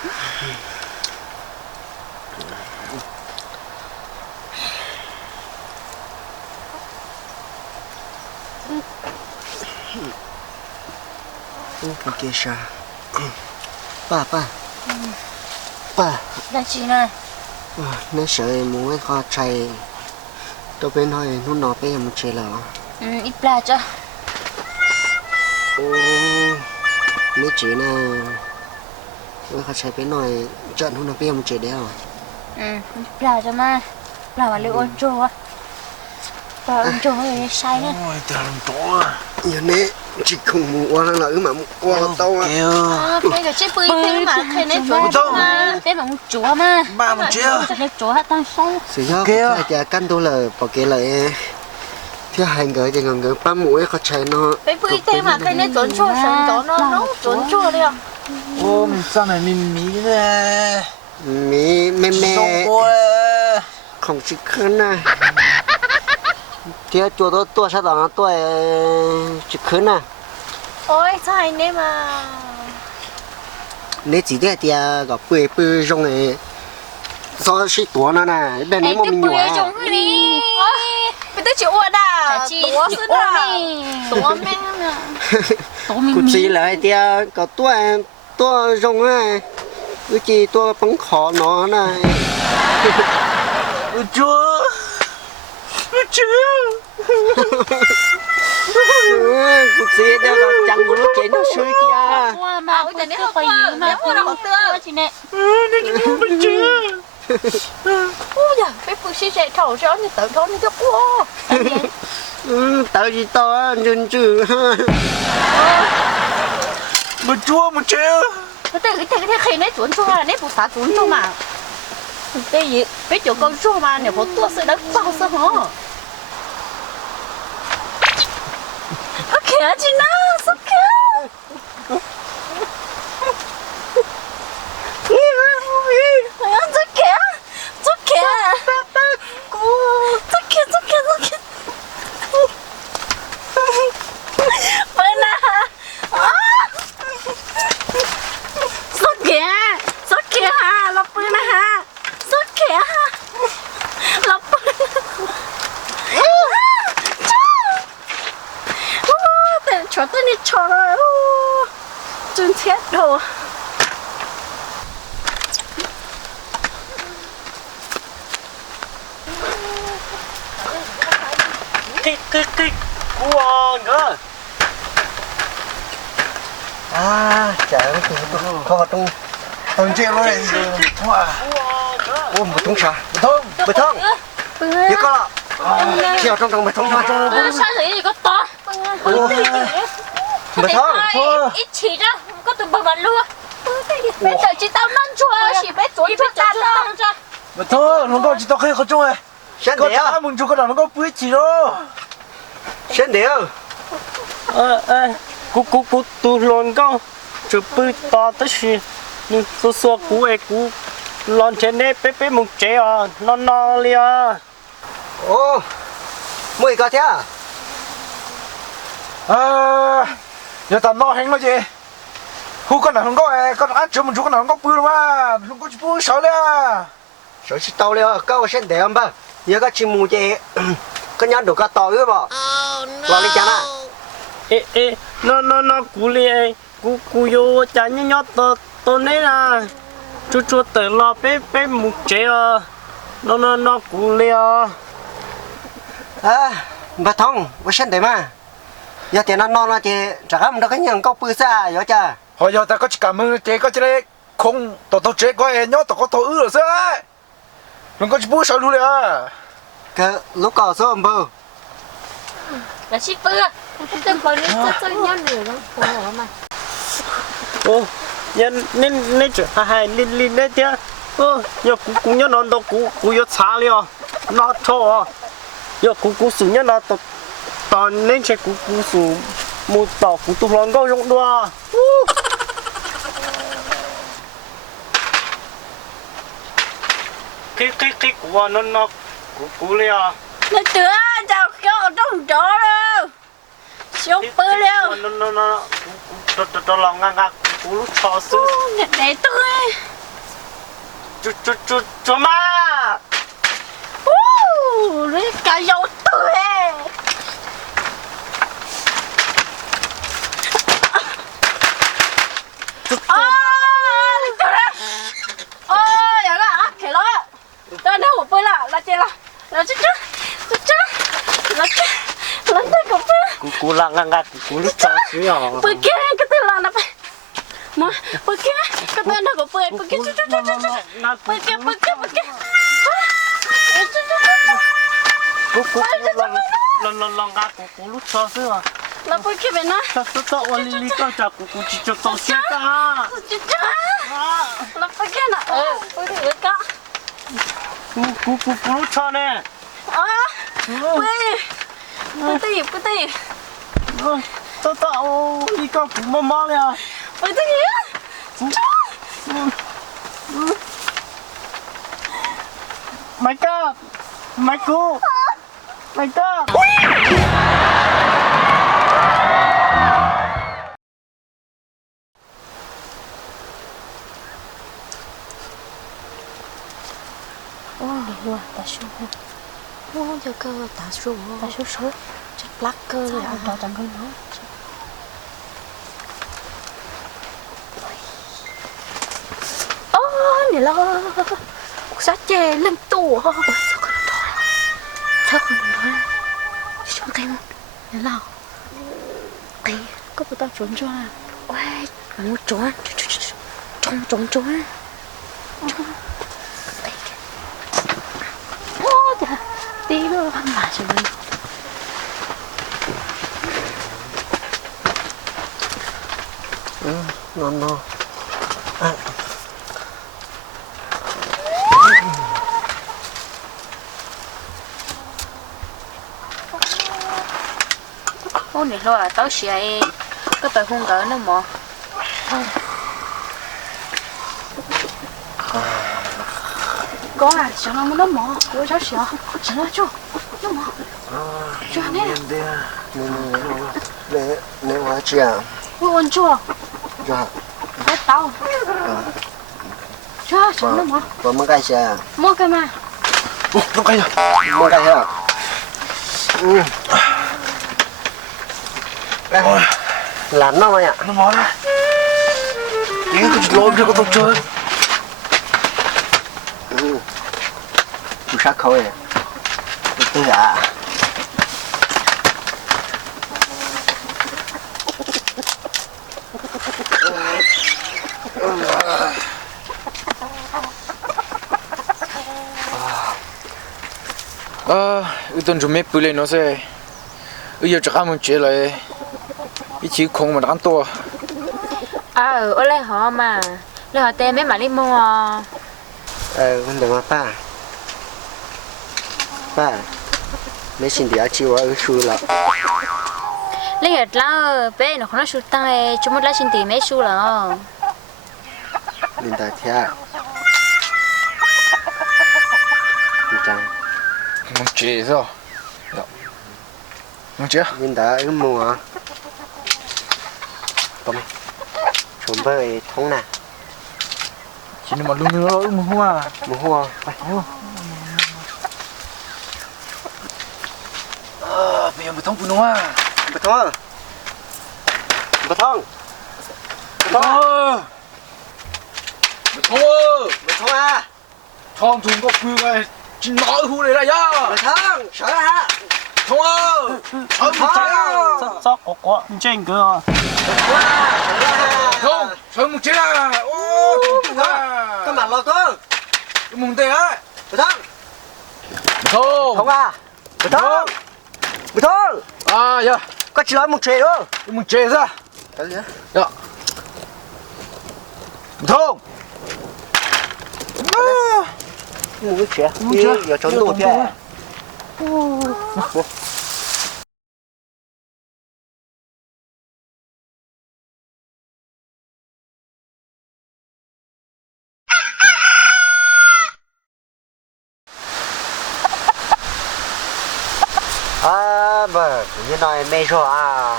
Ok sao? Ba. Là gì này? Nó sợ muốn cái kho chạy. Tôi bên thôi nó nọ bé một chơi là. Ít là cho. Mấy chị này cái kho chạy bên này trận nó bé một chơi đeo. Ít là cho mà. Là liệu ôn trô á. Và ôn trô hơi sai nữa. Ôi, tao làm tổ à. Giờ này chỉ không mua là mà qua tao à. Bây giờ chơi bơi thế mà thế này chúa mà. Thế mà chúa mà. Ba một triệu. Thế này chúa hết tăng say. sự do cái giờ căn tôi là bỏ cái lại thứ hai người thì người ba mũi kho chạy nó. Cái bơi thế mà cái này trốn chua sẵn đó nó trốn chua đấy à. Ô, mình sao này mình mí nè. Mẹ không chịu khấn à. Thế chùa đó tôi sao đó tôi chịu khấn à. Ôi sao anh đấy mà. Nếu chỉ để thì gặp bơi rong này sao sĩ tuổi nó nè bên này mà mình nhỏ à. Bây giờ chịu uất à. Tuổi xưa à. Tuổi mẹ nè. Cụ gì lại thì có tôi rong á. Cái gì tôi bắn khó nó này. Ôi chúa. Cụ gì đeo vào chẳng của nó chạy nó sôi kia. Mà ôi trời nó không qua. Nó không ra một tưa. Chị nè. Ôi giời. Cái phụ sĩ sẽ thầu cho nó tự thấu nó cho quá. Tao gì to nhân chữ. Một chúa một triệu. Cái khi nấy chuẩn chua là nấy phụ xã chuẩn chua mà. Cái gì? Cái chỗ con chua mà nếu có tua sẽ đánh bao sao hả? Ok chị nào, sao kìa? Cho tôi đi cho rồi. Chân thiết đồ. Cái cua nữa. À, chả cái kho trong Thằng chị ơi. ôm một thùng xả. Bê thông. Nhớ có là theo trong bê thông trong. Sao gì có to. Bê thông. Ít chỉ ra, có từ bờ luôn. Bây giờ chỉ tao năn chua, chỉ biết chua ta ra. Mà thôi, nó có chỉ tao khi có chung này. Sen Có đéo. ta mừng chung cái đó nó có bưởi chỉ đâu. Sen đéo. Cú tu lon con chụp bự to tới xí nhưng số cú ấy cú lon trên đấy bé một chế à nó lia Ô, mười cái thế à? Giờ tao no hẹn nó gì? Hú con nào không có con ăn chấm một chút con nào không có bự đâu mà không có chỉ bự sợ đấy. Sợ chỉ tao liền, câu sen đéo không ba? Nhớ cái chim mù gì? Cái nhát đồ cá to nữa bỏ. Vào đi chả na. ê nó cú lia cú vô chả nhớ to này là chú tự lo bé một chế à nó cú lia Bà thông, bà sen đéo mà. Giờ tiền nó non là chị, chắc không được cái nhang câu bự xa, hiểu chưa? Hồi giờ ta có chỉ cảm ơn chế có chỉ đấy không tao chế có em nhớ tao có thổi rồi sao? Nó có chỉ bự sợ luôn đấy. Cái lúc cỏ số ông bơ. Là shipper. Tôi có những chất nhau nữa đó, không có mà. ô nên chứ hai linh đấy chứ giờ cú nhớ nó đâu cú vô xa lia nó cho giờ cú sử nhớ nó toàn nên chơi cú sử một tàu cú tu lon có用多 cái cú nó cú lia Nó tựa chào cho trong chỗ đâu. Shipper đâu. nó lòng ngang cú lúc cho sư Để tôi. chú má lấy cả dầu tươi cú lăng ngang ngang cú lúc cho xíu à bữa kia cái tên là nó phải mà bữa kia cái tên nó có bữa kia cú lăng ngang cú lúc cho xíu à là bữa kia bên nó sao ôn li con chả cú chỉ cho tao xíu cả là bữa kia nè bữa kia cả cú lúc cho nè bữa tì tao li con cú mama nè bữa tì my god my god my god luôn ta số cho cơ ta số chất lắc cơ rồi đó chẳng có nữa này là sát chè lên tủ sao không nói sao thêm này là cái có bữa tao trốn cho à ôi muốn trốn trốn tí nữa mà cho mình ngon ô này lo là tao xài cái bài hôn cỡ nó mò có à sao nó mò có cháu xài sao nó cho nó mò cho nè nè hóa chưa ô ăn chua cho cái tao cho sao nó mò có mấy cái xe mua cái mà không cái gì mấy cái hả làm nó vậy ạ nó món này những cái lối cho con chơi chú sát khâu này tôi à tuần chúng mình bự lên nó sẽ giờ chắc mình chơi lại ý chí không mà ăn to ở đây họ mà đây họ tên mấy mà đi mua không được mà ba mấy xin địa chỉ ở suy là lấy hết là bé nó không nói số tăng ấy chúng mình lấy xin tiền mấy số là mình đã theo chẳng mình chơi sao mình chơi mình đã cái mùa tôm chúng bơi thông nè chỉ mà luôn nữa mua hoa bây giờ mình thông phụ hoa bật thông à thông thùng có quy cái chỉ nói khu này là ya bật thông sợ hả thông sao có trên cơ thông sợ một chế à ô cái mặt lo cơ cái mùng tê á bật thông thông à bật thông à ya có chỉ nói một chế thôi cái mùng chế ra cái gì ya thông một chế giờ trốn đồ thế mà như nói mấy rồi à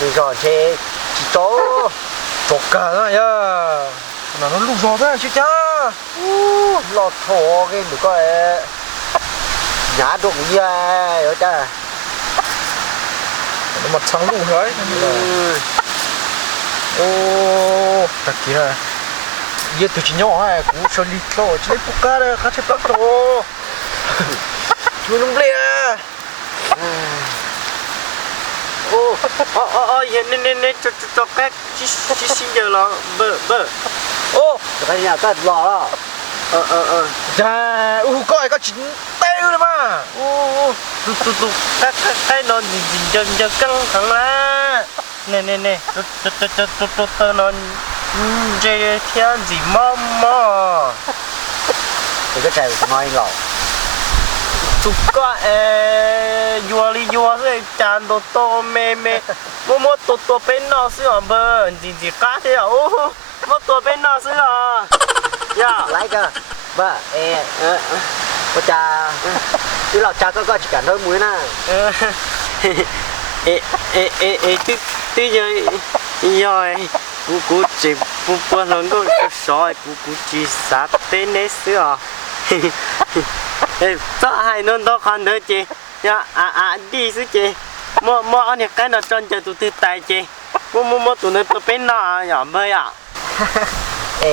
mấy rồi thì chỉ chỗ chọc cả ra ya nó lục giò thế chứ cha lọt thổ cái được coi nhá đụng gì ở cha nó mặt trắng đủ hết ô thật kỳ này giờ từ chỉ nhỏ này cũng cho đi to chứ phụ cá đây khác chế bắt đồ chú nông lệ hiện nên cho các chỉ xin giờ là bơ ô cái nhà cái lò đó chà coi có chín tê rồi mà tụ các cái nó giờ căng thẳng lá nè tụ nó chơi theo gì mò thì cái này của nói lò tụ có yua rồi chán to mê mua to bên nó xưa bơ gì cá thế à ô mua to bên nó xưa à ya lấy cơ bà có cha chứ là cha có chỉ cả đôi muối nè tí giờ cú chỉ bữa lần có sỏi cú chỉ sát tên đấy xưa sao hai nón đó còn đỡ chị ya đi xứ chị mua anh cái nào chân cho tụi tôi tài chị mua tụi nó bên nào nhỏ bơi à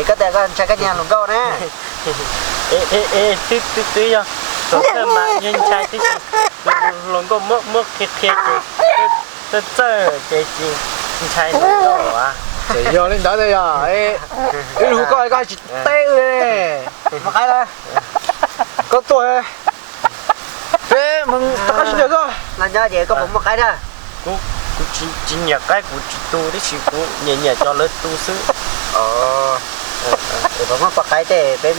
có thể con cha cái nhà lồng câu nè tí giờ tôi mà nhân trai tí lồng câu mất khét tôi chị trai lồng câu à để giờ lên đó đây à cái lũ coi chỉ tê rồi mà cái đó có tuổi thế mừng tất cả xin được không là nhớ vậy có một cái đó cú chỉ nhà cái cú chỉ tu đấy chỉ cú nhẹ cho lớn tu xứ rồi mà cái thế bên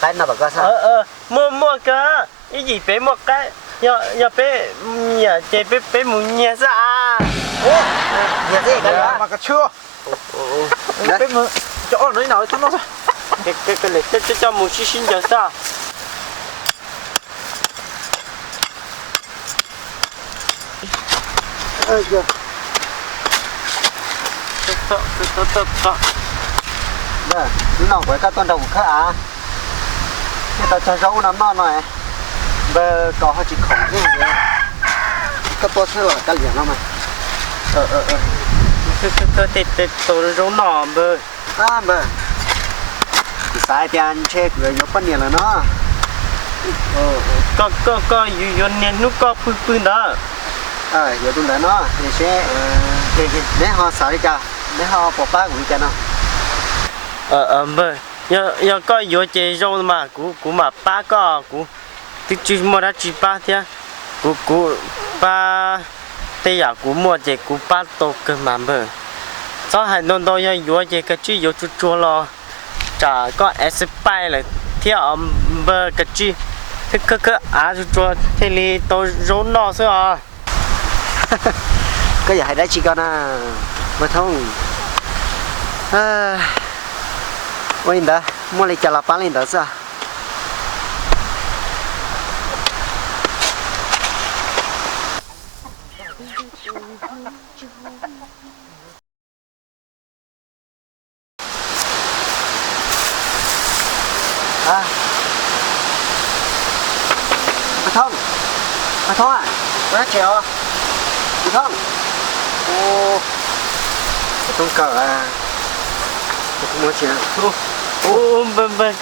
cái nào bảo sao mua cái gì bé mua cái nhà bé nhà chị bé muốn nhà sao nhà gì cái đó mà cả chưa bên mừng chỗ nó nào thằng nó sao cái này cho một xí xin giờ sao giờ nè nó với các con đồng khác à người ta cho rau nó non này bờ có họ chỉ khổng thế này các tôi sẽ là cái liền nó mà tôi rau nọ bơ bờ sai thì anh chơi cửa yếu phân liền là nó cóอยู่เนี่ยนุก็ปืนđó yếu tụng đấy nó thì sẽ để họ xả đi cha để họ bỏ ba của cha nó bơ giờ cóอยู่chơi rau mà cú mà ba có cú thì chỉ mua đã chỉ ba thế cú ba thế à cú mua chơi cú ba tổ cơ mà bơ sao hai nón đó giờอยู่chơi cái chỉอยู่chua lo chả có spy là theo bơ cái chỉ cái chua thế li tôi rau nọ xưa à cái gì hay đấy chị con à mà thông ôi đó mua lại chả là bán lên đó sao mà thông à nó chèo mà thông không cỡ không muốn chèo bơ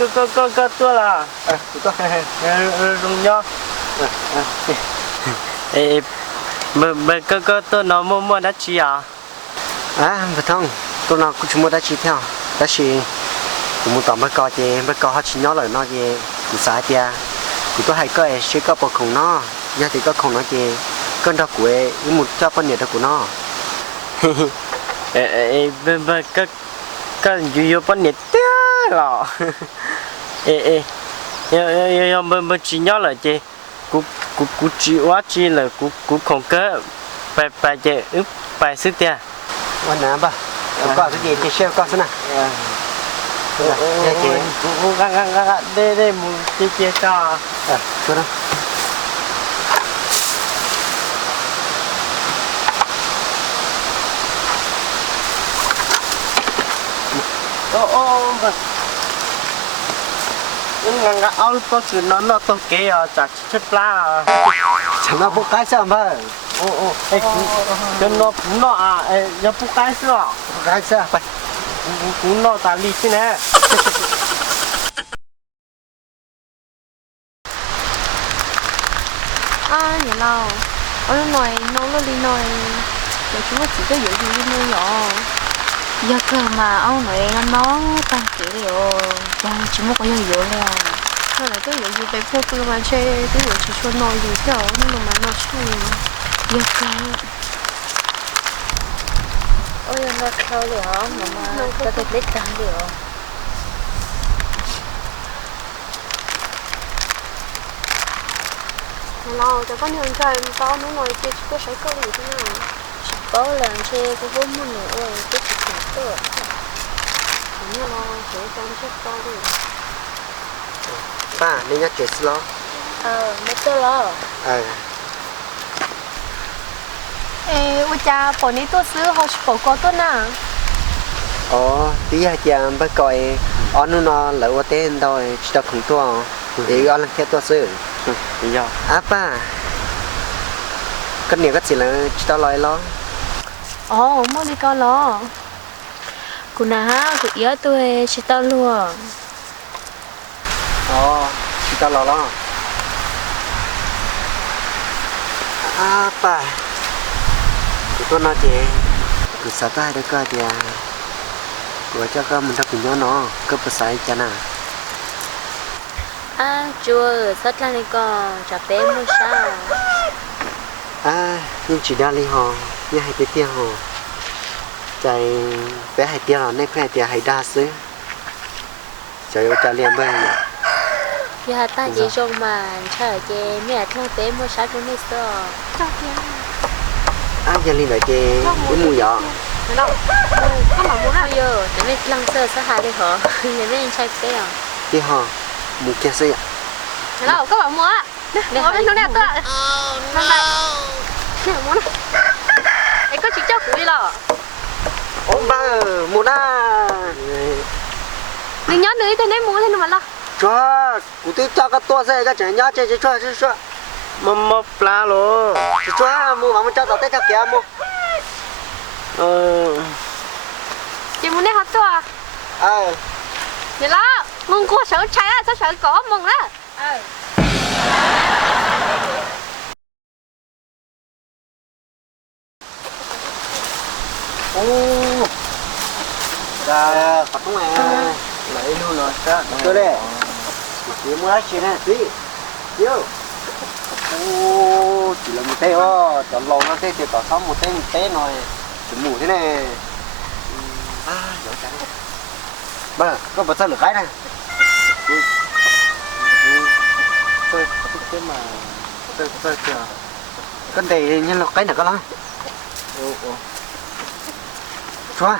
có tua là có rung nhó bơ có tua nó mua đã chi à mà thông tôi nào cũng mua đã chi theo đã chi cũng muốn tóm mới có họ chỉ nhớ lời nó gì cũng sai tia cũng tôi hay coi sẽ có bộ khổng nó giờ thì có khổng nó gì cơn đau của một cho phân nhiệt của nó bơ cái nhiều phân nhiệt thế là bơ chỉ nhớ là gì cú chỉ quá chi là cú không cơ bài gì bài sức tiaวันน้ำป่ะก็สักทีจะเชื่อก็สนะcú đây một chia choช่วยนะ ngang ngã ao có sự nó to kế à chả chết la chẳng là bộ cái sao mà ô ê cho nó à ê nó phụ cái sữa bộ cái sao phải cũng nó ta đi chứ nè nhà lâu ở ngoài nó đi nói để chúng nó chỉ có dụ gì đi nuôi nhỏ giờ cơ mà ông nội anh nó tăng kiểu rồi đang chỉ một cái gì rồi nè thôi là cái gì về phố cứ mà chơi cái gì chỉ cho nói gì chứ nhưng mà nó chơi giờ cơ ôi nó khâu được mà có thể biết tăng được lâu cho có nhiều chơi to nó nói chơi có sẽ có gì thế nào có lần chơi có 4 môn nữa ôi cái gì cũng được như là sẽ trong chiếc to đi ba nên nhắc chuyện lo mấy tôi lo ê ôi cha bỏ ní tôi xứ họ bỏ có tôi nè tí hai chàng bắt coi anh nó lỡ qua tên thôi chỉ không tua để anh theo tua sư bây giờ ba cái này cái gì là chỉ tao nói lo mới đi coi lo cô nà cô yếu tôi chỉ tao luôn chỉ tao lo ba tôi nói chị cứ sao ta được coi thì của cho con mình ta cùng nhau nó cứ phải sai cho nào chua rất là này con chả bé mua sao nhưng chỉ đa li họ như hai cái tiền họ chạy bé hai tiền là nên phải tiền hai đa xứ chạy chạy liền bên giờ ta chỉ trong mà chờ chị mẹ thằng bé mua sao cho nên sao giờ liền lại chị cái mùi gió đâu không mà muốn bây giờ để mấy lăng sơ sẽ hại đi hả để mấy anh trai bé à chị họ mùi kia xí đâu các bạn mua mua bên nó đẹp thôi nó đẹp mua này ấy có chỉ cho cụ đi lò ông ba mua đa đừng nhớ nữa thế đấy mua thế mà lo cho cụ tôi cho cái tua xe cái chén nhá chơi cho mà pla lo cho mua mà cho tao tới cho kia mua chị muốn đi học chưa vậy lo mừng cô sợ chạy á sợ có mừng đó Phật không à lấy luôn rồi tôi đây chỉ mua lá chuyện này tí yêu chỉ là một té chọn lồng nó thế thì tỏ sống một té rồi chỉ mù thế này giỏi chẳng ba có bật ra lửa cái này tôi cái mà tôi kìa cái này nhân là cái nào có lắm xóa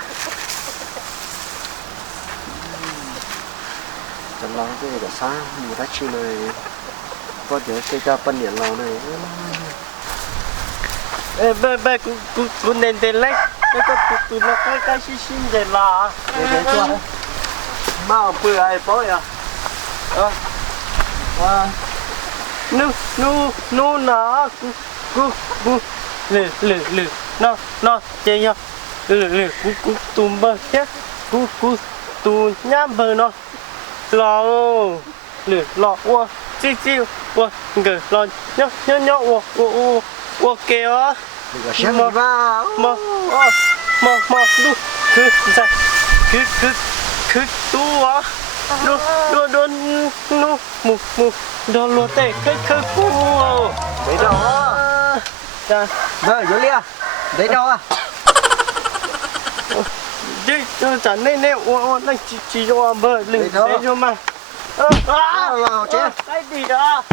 chọn lồng cái này có sáng mù đá chi này có thể xây ra phân điện lò này bé cô nên tên lấy cái cô nó cái xin để là mà bữa ai bỏ à nu nó cô lử nó chơi nhá lử cô tùm bơ chứ cô tùm nhám bơ nó lò lử lò qua chiêu qua ngờ lò nhớ qua kêu mà lu cứ tu á đô nu mù đô lô tê cái cu đấy đó vợ vô lia đấy đâu chứ chẳng nên đang chỉ cho bơ lưng để cho mà chế cái gì đó